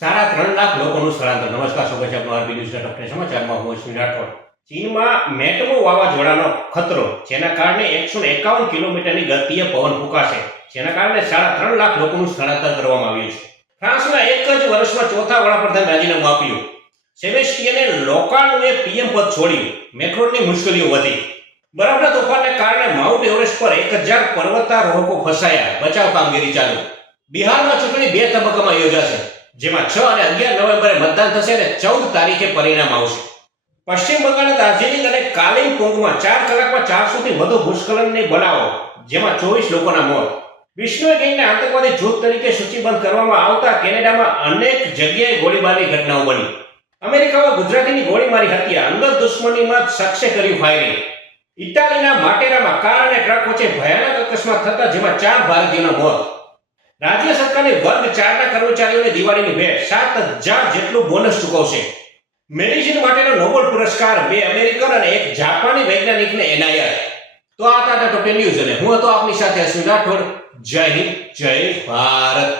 3.5 લાખ લોકોનું સ્થળાંતર. નમસ્કાર, સ્વાગત છે આપનું આરબી ન્યૂઝના ડોક્ટર સમાચારમાં. હું અશ્વિન રાઠોડ. ચીનમાં મેટમો વાવાઝોડાનો ખતરો, જેના કારણે 151 કિલોમીટરની ગતિએ પવન ફૂંકાશે, જેના કારણે 3.5 લાખ લોકોનું સ્થળાંતર કરવામાં આવ્યું છે. ફ્રાન્સના એક જ વર્ષમાં ચોથા વડાપ્રધાન રાજીનામું આપ્યું. સેબેસ્ટિયને લોકાનુએ પીએમ પદ છોડ્યું. મેક્રોનની મુશ્કેલીઓ વધી. બરફના તોફાનને કારણે માઉન્ટ એવરેસ્ટ પર 1000 પર્વતારોહકો ફસાયા. બચાવ કામગીરી ચાલુ. બિહારમાં ચૂંટણી 2 તબક્કામાં યોજાશે, જેમાં 6 અને 11 નવેમ્બરે મતદાન થશે અને 14 તારીખે પરિણામ આવશે. પશ્ચિમ બંગાળના દાર્જિલિંગ અને કાલિમપોંગમાં 4 કલાકમાં 400 થી વધુ ભૂસ્ખલનની બનાવો, જેમાં 24 લોકોના મોત. વિષ્ણુ ગેંગને આતંકવાદી જૂથ તરીકે સૂચિબદ્ધ કરવામાં આવતા કેનેડામાં અનેક જગ્યાએ ગોળીબારની ઘટનાઓ બની. અમેરિકામાં ગુજરાતીની ગોળીમારી હત્યા, અંગત દુશ્મનીમાં શખ્સે કર્યું ફાયરિંગ. ઇટાલીના માટેરામાં કાર અને ટ્રક વચ્ચે ભયાનક અકસ્માત થતા જેમાં 4 ભારતીયોના મોત. રાજ્ય સરકારની વર્ગ 4 ના કર્મચારીઓને દિવાળીની ભેટ 7,000 જેટલું બોનસ ચૂકવશે. મેડિસિન માટેનો નોબેલ પુરસ્કાર 2 અમેરિકન અને 1 જાપાની વૈજ્ઞાનિકને એનાયત. તો આ હતા ટોપ ન્યૂઝ અને હું હતો આપની સાથે અશ્વિન રાઠોડ. જય હિન્દ, જય ભારત.